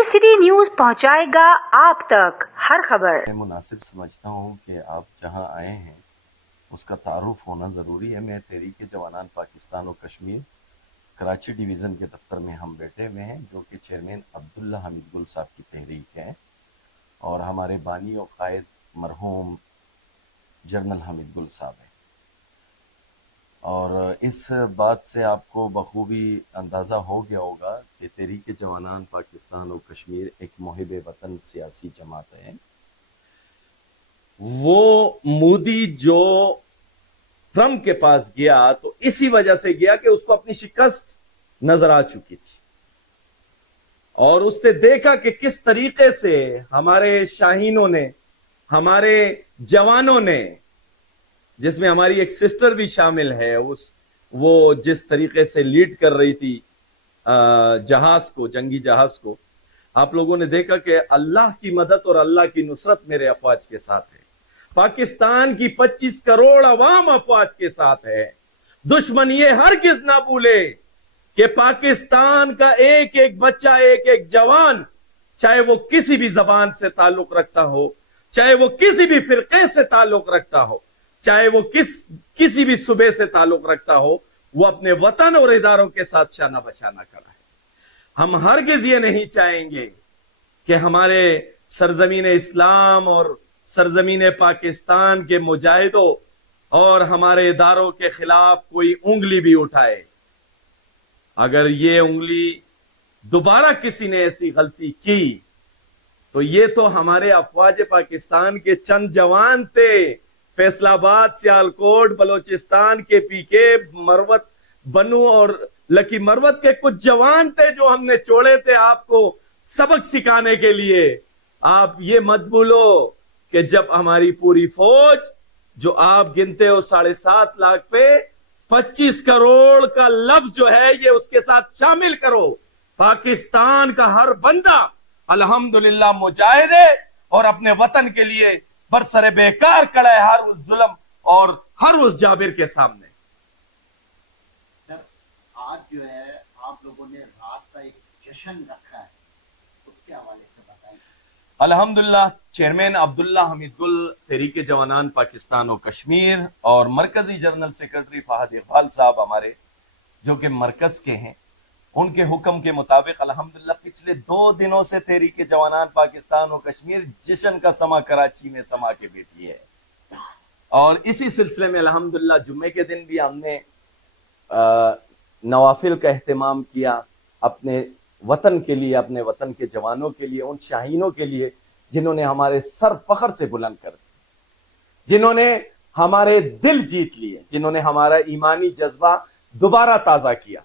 City city news पहुंचाएगा आप तक हर खबर। मैं मुनासिब समझता हूँ कि आप जहाँ आए हैं उसका तारुफ होना ज़रूरी है। मैं तहरीक जवानान पाकिस्तान और कश्मीर कराची डिवीज़न के दफ्तर में हम बैठे हुए हैं, जो कि चेयरमैन अब्दुल्ला हमीद गुल साहब की तहरीक है और हमारे बानी और कायद मरहूम जनरल हमीद गुल साहब हैं। और इस बात से आपको बखूबी अंदाज़ा हो गया होगा कि तहरीक जवानान पाकिस्तान और कश्मीर एक मुहिब वतन सियासी जमात है। वो मोदी जो ट्रम्प के पास गया तो इसी वजह से गया कि उसको अपनी शिकस्त नजर आ चुकी थी और उसने देखा कि किस तरीके से हमारे शाहीनों ने, हमारे जवानों ने, जिसमें हमारी एक सिस्टर भी शामिल है, वो जिस तरीके से लीड कर रही थी जहाज को, जंगी जहाज को, आप लोगों ने देखा कि अल्लाह की मदद और अल्लाह की नुसरत मेरे अफवाज के साथ है। पाकिस्तान की 25 करोड़ अवाम अफवाज के साथ है। दुश्मन ये हरगिज ना भूले कि पाकिस्तान का एक एक बच्चा, एक एक जवान, चाहे वो किसी भी जबान से ताल्लुक रखता हो, चाहे वो किसी भी फिरके से ताल्लुक रखता हो, चाहे वो किसी भी सूबे से ताल्लुक रखता हो, वो अपने वतन और इदारों के साथ शाना बशाना खड़ा है। हम हरगिज ये नहीं चाहेंगे कि हमारे सरजमीन इस्लाम और सरजमीन पाकिस्तान के मुजाहिदों और हमारे इदारों के खिलाफ कोई उंगली भी उठाए। अगर ये उंगली दोबारा किसी ने ऐसी गलती की तो ये तो हमारे अफवाज पाकिस्तान के चंद जवान थे, फैसलाबाद, सियालकोट, बलोचिस्तान के पीके, मरवत, बनू और लकी मरवत के कुछ जवान थे जो हमने छोड़े थे आपको सबक सिखाने के लिए। आप ये मत भूलो कि जब हमारी पूरी फौज, जो आप गिनते हो 7.5 लाख पे, 25 करोड़ का लफ्ज जो है ये उसके साथ शामिल करो। पाकिस्तान का हर बंदा अल्हम्दुलिल्लाह मुजाहिद है और अपने वतन के लिए बरसरे बेकार खड़ा है हर उस जुल्म और हर उस जाबिर के सामने। सर, आज जो है आप लोगों ने रात का एक जश्न रखा है, उसके हवाले से बताइए। अल्हम्दुलिल्लाह चेयरमैन अब्दुल्ला हमीद गुल तहरीक जवानान पाकिस्तान और कश्मीर और मरकजी जनरल सेक्रेटरी फहद इकबाल साहब हमारे, जो कि मरकज के हैं, उनके हुक्म के मुताबिक अल्हम्दुलिल्लाह पिछले 2 दिनों से तहरीक जवानान पाकिस्तान और कश्मीर जश्न का समा कराची में समा के बैठी है। और इसी सिलसिले में अल्हम्दुलिल्लाह जुम्मे के दिन भी हमने नवाफिल का एहतमाम किया अपने वतन के लिए, अपने वतन के जवानों के लिए, उन शाहीनों के लिए जिन्होंने हमारे सर फखर से बुलंद कर दिए, जिन्होंने हमारे दिल जीत लिए, जिन्होंने हमारा ईमानी जज्बा दोबारा ताजा किया।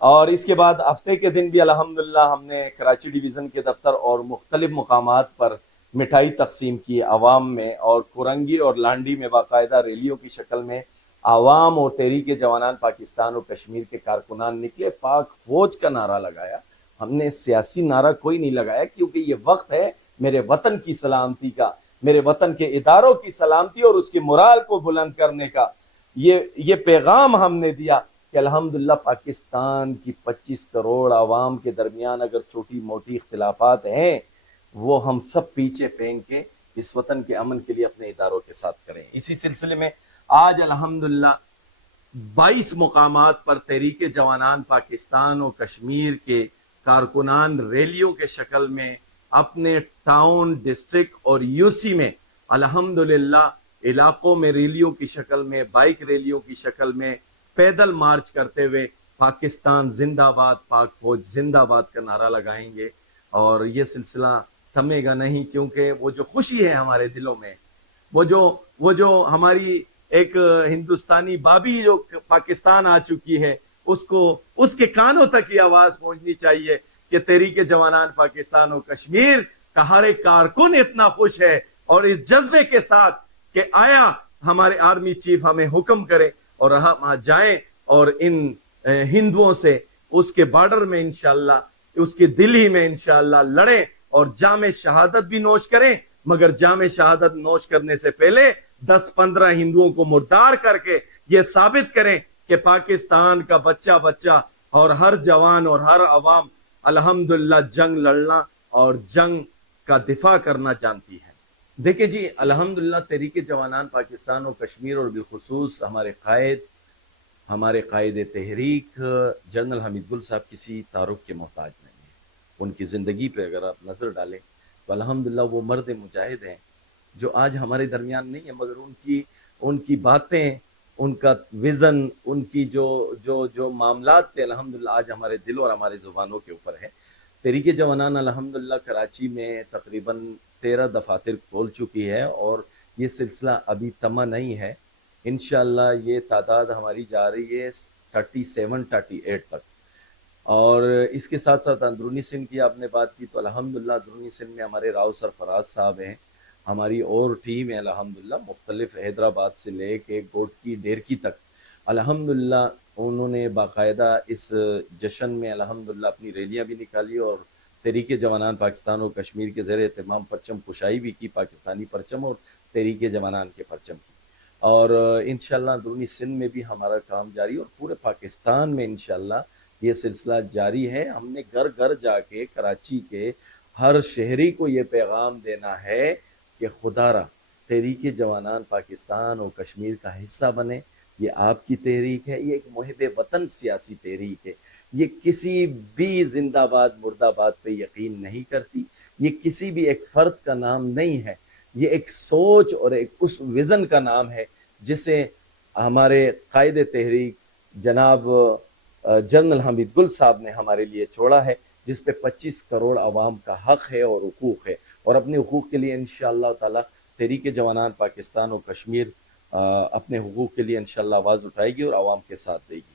और इसके बाद हफ्ते के दिन भी अल्हम्दुलिल्लाह हमने कराची डिवीज़न के दफ्तर और मुख्तलिफ मुकामात पर मिठाई तकसीम की आवाम में, और कुरंगी और लांडी में बाकायदा रैलियों की शक्ल में आवाम और तहरीक जवानान पाकिस्तान और कश्मीर के कारकुनान निकले, पाक फौज का नारा लगाया। हमने सियासी नारा कोई नहीं लगाया, क्योंकि ये वक्त है मेरे वतन की सलामती का, मेरे वतन के इदारों की सलामती और उसकी मोराल को बुलंद करने का। ये पैगाम हमने दिया कि अल्हम्दुलिल्लाह पाकिस्तान की 25 करोड़ आवाम के दरमियान अगर छोटी मोटी इख्तिलाफात हैं, वो हम सब पीछे फेंक के इस वतन के अमन के लिए अपने इदारों के साथ करें। इसी सिलसिले में आज अल्हम्दुलिल्लाह 22 मुकामात पर तहरीक जवानान पाकिस्तान और कश्मीर के कारकुनान रैलियों के शक्ल में अपने टाउन, डिस्ट्रिक्ट और यूसी में अल्हम्दुलिल्लाह इलाकों में रैलियों की शक्ल में, बाइक रैलियों की शक्ल में, पैदल मार्च करते हुए पाकिस्तान जिंदाबाद, पाक फौज जिंदाबाद का नारा लगाएंगे। और ये सिलसिला थमेगा नहीं, क्योंकि वो जो खुशी है हमारे दिलों में, वो जो हमारी एक हिंदुस्तानी बाबी जो पाकिस्तान आ चुकी है, उसके कानों तक ये आवाज पहुंचनी चाहिए कि तहरीक जवानान पाकिस्तान और कश्मीर का हर एक कारकुन इतना खुश है और इस जज्बे के साथ कि आया हमारे आर्मी चीफ हमें हुक्म करे और हम वहां जाएं और इन हिंदुओं से उसके बॉर्डर में इंशाअल्लाह, उसके दिल ही में इंशाअल्लाह लड़ें और जामे शहादत भी नोश करें। मगर जामे शहादत नोश करने से पहले 10-15 हिंदुओं को मुर्दार करके ये साबित करें कि पाकिस्तान का बच्चा बच्चा और हर जवान और हर अवाम الحمدللہ جنگ لڑنا اور جنگ کا دفاع کرنا جانتی ہے۔ دیکھیں جی، الحمدللہ تحریک جوانان پاکستان اور کشمیر اور بالخصوص ہمارے قائد تحریک جنرل حمید گل صاحب کسی تعارف کے محتاج نہیں ہیں۔ ان کی زندگی پہ اگر آپ نظر ڈالیں تو الحمدللہ وہ مرد مجاہد ہیں جو آج ہمارے درمیان نہیں ہے، مگر ان کی باتیں، ان کا ویژن، ان کی جو معاملات تھے الحمدللہ آج ہمارے دل اور ہمارے زبانوں کے اوپر ہے۔ تحریک جوانان الحمدللہ کراچی میں تقریباً 13 دفاتر کھول چکی ہے اور یہ سلسلہ ابھی تمام نہیں ہے۔ انشاءاللہ یہ تعداد ہماری جا رہی ہے 37-38 تک۔ اور اس کے ساتھ ساتھ اندرونی سندھ کی آپ نے بات کی تو الحمدللہ اندرونی سندھ میں ہمارے راؤ سرفراز صاحب ہیں، ہماری اور ٹیم ہے الحمدللہ، مختلف حیدرآباد سے لے کے گوٹکی ڈیرکی تک الحمدللہ انہوں نے باقاعدہ اس جشن میں الحمدللہ اپنی ریلیاں بھی نکالی اور تحریک جوانان پاکستان اور کشمیر کے زیر اہتمام پرچم کشائی بھی کی، پاکستانی پرچم اور تحریک جوانان کے پرچم کی۔ اور انشاءاللہ اندرونی سندھ میں بھی ہمارا کام جاری اور پورے پاکستان میں انشاءاللہ یہ سلسلہ جاری ہے۔ ہم نے گھر گھر جا کے کراچی کے ہر شہری کو یہ پیغام دینا ہے کہ خدا را تحریک جوانان پاکستان اور کشمیر کا حصہ بنے۔ یہ آپ کی تحریک ہے، یہ ایک محب وطن سیاسی تحریک ہے، یہ کسی بھی زندہ آباد مردہ آباد پہ یقین نہیں کرتی، یہ کسی بھی ایک فرد کا نام نہیں ہے، یہ ایک سوچ اور ایک اس ویژن کا نام ہے جسے ہمارے قائد تحریک جناب جنرل حمید گل صاحب نے ہمارے لیے چھوڑا ہے، جس پہ 25 کروڑ عوام کا حق ہے اور حقوق ہے، اور اپنے حقوق کے لیے انشاءاللہ تعالی تحریک جوانان پاکستان اور کشمیر اپنے حقوق کے لیے انشاءاللہ آواز اٹھائے گی اور عوام کے ساتھ دے گی۔